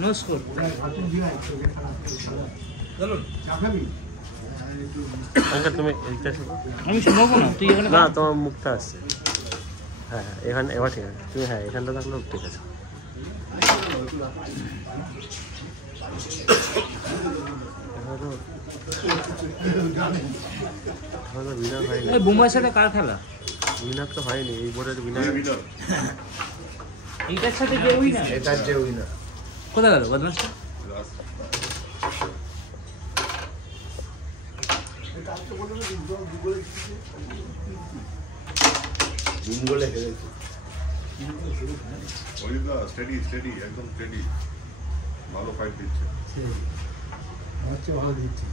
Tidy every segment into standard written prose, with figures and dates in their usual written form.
No score. তুমি এইটা আমি শুনবো না, তুই এখানে না, তোমার মুখটা আসছে। হ্যাঁ হ্যাঁ, এখানে এবার ঠিক আছে। তুমি হ্যাঁ এখানটা থাকলেও ঠিক আছে। বোম্বাইয়ের সাথে কার খেলা? উইনার তো হয়নি এই বোর্ডের উইনার। এইটার সাথে যে উইনার, এটার যে উইনার কোথায় গেল বদমাসটা? গোলে খেলেছে। স্টেডি স্টেডি একদম স্টেডি, ভালো ফাইট দিচ্ছে। আচ্ছা ভালো দিচ্ছে।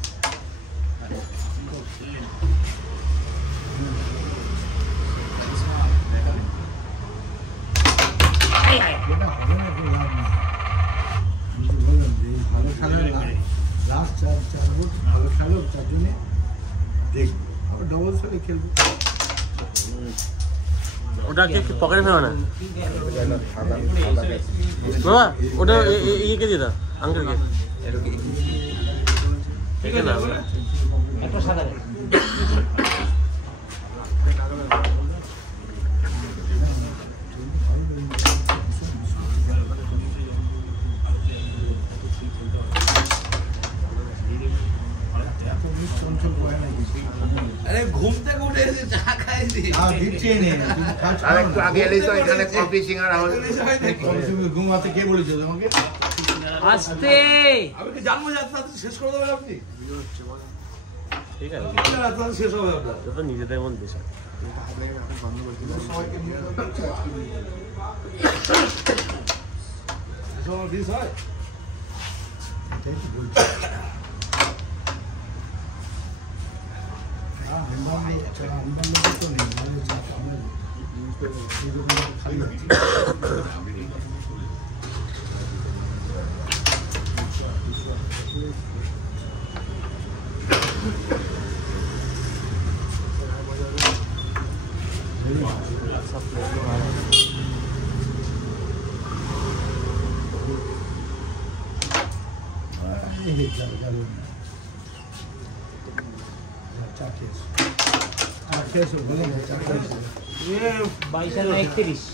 ভালো খেলা লাস্ট চার ভোট ভালো খেলো, তার জন্যে দেখবো আবার ডবল সাইডে খেলবো। ওটা কি পকেটে ফেলো না বাবা, ওটা ইয়েকে দিয়ে দাও আঙ্কেলকে। ঠিক আছে না একটা সাদা ঘুম থেকে উঠে এসে চা খাইছি। আর একটু আগে এলেই তো এখানে কফি সিঙ্গারা হল। ঘুমাতে কে বলেছে তোমাকে? আস্তে আমি কি জানবো যে আপনার শেষ করে দেবেন আপনি? ঠিক আছে, আপনার শেষ হবে আপনার। এটা তো নিজেদের মধ্যে বিষয়। সময় ফিস হয় বাইশ আর 31